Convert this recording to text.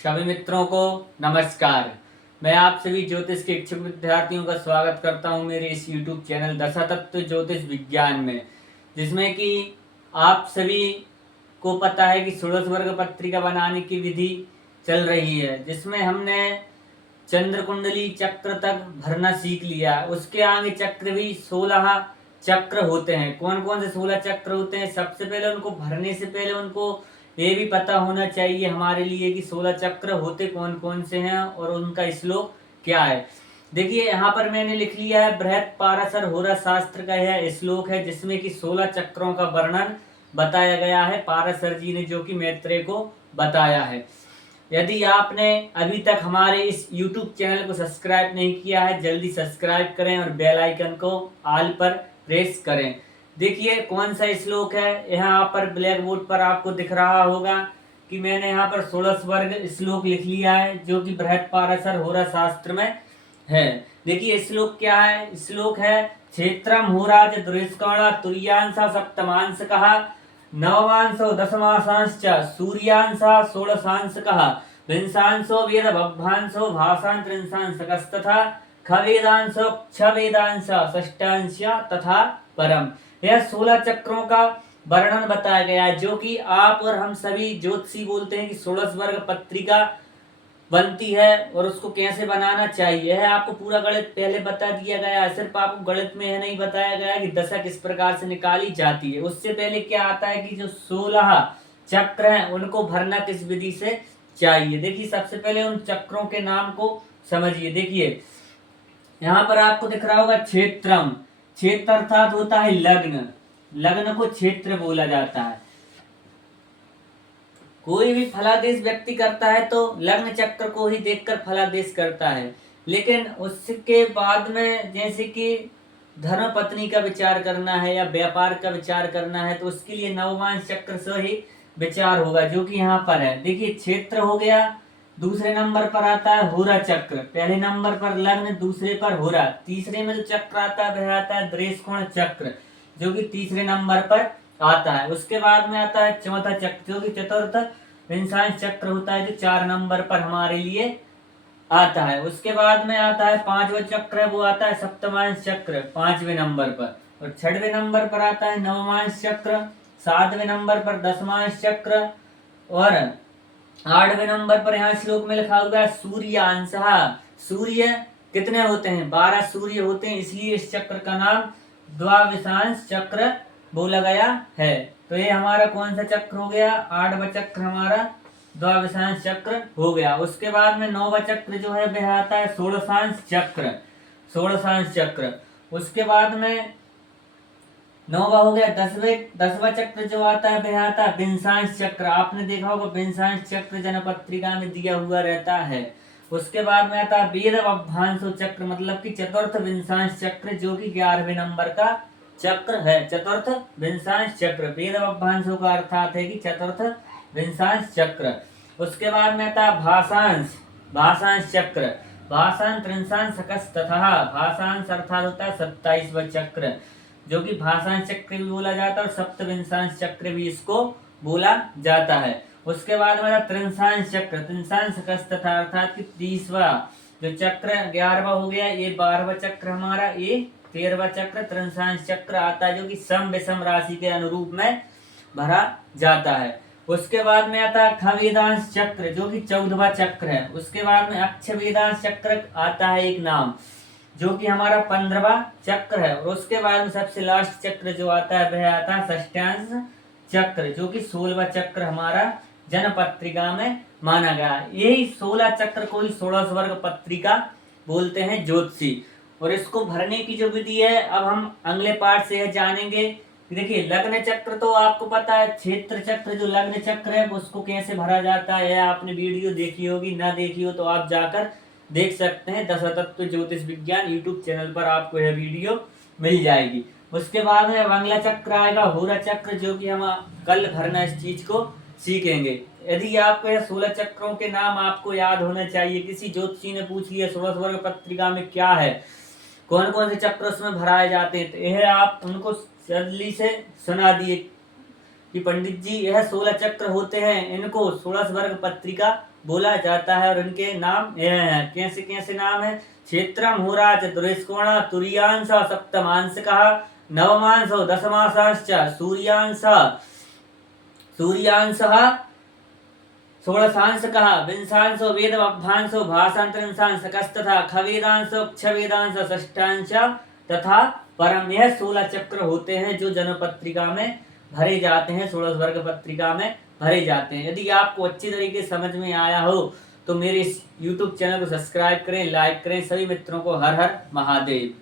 सभी मित्रों को नमस्कार। मैं आप सभी ज्योतिष के इच्छुक विद्यार्थियों का स्वागत करता हूं मेरे इस YouTube चैनल दशातत्व ज्योतिष विज्ञान में, जिसमें कि आप सभी को पता है कि षोडश वर्ग पत्रिका बनाने की विधि चल रही है, जिसमें हमने चंद्र कुंडली चक्र तक भरना सीख लिया। उसके आगे चक्र भी 16 चक्र होते हैं। कौन कौन से 16 चक्र होते हैं, सबसे पहले उनको भरने से पहले उनको ये भी पता होना चाहिए हमारे लिए कि 16 चक्र होते कौन कौन से हैं और उनका श्लोक क्या है। देखिए यहाँ पर मैंने लिख लिया है, बृहत पाराशर होरा शास्त्र का यह श्लोक है, जिसमें कि 16 चक्रों का वर्णन बताया गया है पाराशर जी ने, जो कि मैत्रेय को बताया है। यदि आपने अभी तक हमारे इस YouTube चैनल को सब्सक्राइब नहीं किया है, जल्दी सब्सक्राइब करें और बेल आइकन को ऑल पर प्रेस करें। देखिए कौन सा श्लोक है, यहाँ पर ब्लैक बोर्ड पर आपको दिख रहा होगा कि मैंने यहाँ पर 16 वर्ग श्लोक लिख लिया है, जो कि बृहत पाराशर होरा शास्त्र में है। देखिए श्लोक क्या है, श्लोक है क्षेत्रम होराज दुष्कर्णा तुर्यांशा सप्तमांश कहा नवमांशो दशमांश सूर्यांशा षोडशांश कहा विंशांशो वेद भभांशो भाषां त्रिंशांशकस्तथा खवेदांशो क्षवेदांश षष्ठांश तथा परम। यह 16 चक्रों का वर्णन बताया गया है, जो कि आप और हम सभी ज्योतिषी बोलते हैं कि षोडश वर्ग पत्रिका बनती है और उसको कैसे बनाना चाहिए है आपको पूरा गणित पहले बता दिया गया है। सिर्फ आपको गणित में यह नहीं बताया गया कि दशा किस प्रकार से निकाली जाती है। उससे पहले क्या आता है कि जो 16 चक्र हैं उनको भरना किस विधि से चाहिए। देखिए सबसे पहले उन चक्रों के नाम को समझिए। देखिए यहाँ पर आपको दिख रहा होगा क्षेत्रम, क्षेत्र अर्थात होता है लग्न, लग्न को क्षेत्र बोला जाता है। कोई भी फलादेश व्यक्ति करता है तो लग्न चक्र को ही देखकर फलादेश करता है, लेकिन उसके बाद में जैसे कि धर्म पत्नी का विचार करना है या व्यापार का विचार करना है तो उसके लिए नवमांश चक्र से ही विचार होगा, जो कि यहाँ पर है। देखिए क्षेत्र हो गया, दूसरे नंबर पर आता है होरा चक्र, पहले नंबर पर लग्न, दूसरे पर होरा, तीसरे में जो चक्र आता है वह आता है दृष्कोण चक्र, जो कि तीसरे नंबर पर आता है। उसके बाद में आता है चौथा चक्र, जो कि चतुर्थ विंशांश चक्र होता है, जो 4 नंबर पर हमारे लिए आता है। उसके बाद में आता है 5वां चक्र, वो आता है सप्तमांश चक्र 5वें नंबर पर, और 6वें नंबर पर आता है नवमांश चक्र, 7वें नंबर पर दशमांश चक्र, और 8वें नंबर पर यहाँ श्लोक में लिखा हुआ है सूर्यांश। सूर्य कितने होते हैं? 12 सूर्य होते हैं, इसलिए इस चक्र का नाम द्वाविशांश चक्र बोला गया है। तो ये हमारा कौन सा चक्र हो गया? 8वां चक्र हमारा द्वाविशांश चक्र हो गया। उसके बाद में 9वां चक्र जो है वह आता है षोडशांश चक्र, षोडशांश चक्र। उसके बाद में 9वां हो गया 10वां चक्र जो आता है वह आता है विंशांश चक्र। आपने देखा होगा विंशांश चक्र जनपत्रिका में दिया हुआ रहता है। उसके बाद में आता है वेद भभांशो चक्र, मतलब कि चतुर्थ विंशांश चक्र, जो कि 11वें नंबर का चक्र है। चतुर्थ विंशांश चक्र, वेद भभांशो का अर्थात है कि चतुर्थ विंशांश चक्र। उसके बाद में आता है भाषांश, भाषांश चक्र, भाषांश त्रिंशांशकस् तथा भाषांश अर्थात होता है 27वां चक्र, जो कि भाषांश चक्र भी बोला जाता है और सप्तविंशांश चक्र भी इसको बोला जाता है। उसके बाद में त्रिंशांश चक्र, त्रिंशांशकस् तथा अर्थात कि 30वां जो चक्र 11वां हो गया, ये 12वां चक्र हमारा, ये 13वां चक्र त्रिंशांश चक्र आता है, जो कि सम विषम राशि के अनुरूप में भरा जाता है। उसके बाद में आता है खवेदांश चक्र, जो कि 14वां चक्र है। उसके बाद में अक्षवेदांश चक्र आता है एक नाम, जो कि हमारा 15वां चक्र है। और उसके बाद में सबसे लास्ट चक्र जो आता है वह आता है षष्ठांश चक्र, जो कि 16वां चक्र हमारा जनपत्रिका में माना गया है। यही 16 चक्र को ही षोडश वर्ग पत्रिका बोलते हैं ज्योतिषी। और इसको भरने की जो विधि है अब हम अगले पार्ट से यह जानेंगे। देखिए लग्न चक्र तो आपको पता है, क्षेत्र चक्र जो लग्न चक्र है उसको कैसे भरा जाता है, आपने वीडियो देखी होगी, ना देखी हो तो आप जाकर देख सकते हैं। दशातत्व ज्योतिष विज्ञान YouTube चैनल पर आपको यह वीडियो मिल जाएगी। उसके बाद में मंगला चक्र आएगा, होरा चक्र, जो कि हम कल भरना इस चीज को सीखेंगे। यदि आपको यह 16 चक्रों के नाम आपको याद होने चाहिए, किसी ज्योतिषी ने पूछ लिया षोडश वर्ग पत्रिका में क्या है, कौन कौन से चक्र उसमें भराए जाते हैं, तो यह आप उनको जल्दी से सुना दिए कि पंडित जी यह 16 चक्र होते हैं, इनको षोडश वर्ग पत्रिका बोला जाता है। और उनके नाम यह है, कैसे कैसे नाम है। क्षेत्रम होरा चतुष्कोण तुरीयांश सप्तमांशकः नवमांशो दशमांशश्च सूर्यांशः षोडशांशकः विंशांशो वेदवभांशो भाषांतरिंशांशकस्तथा खवेदांशो क्षवेदांश षष्ठांश तथा परम। यह 16 चक्र होते हैं जो जन्म पत्रिका में भरे जाते हैं, 16 वर्ग पत्रिका में भरे जाते हैं। यदि आपको अच्छी तरीके से समझ में आया हो तो मेरे इस YouTube चैनल को सब्सक्राइब करें, लाइक करें। सभी मित्रों को हर हर महादेव।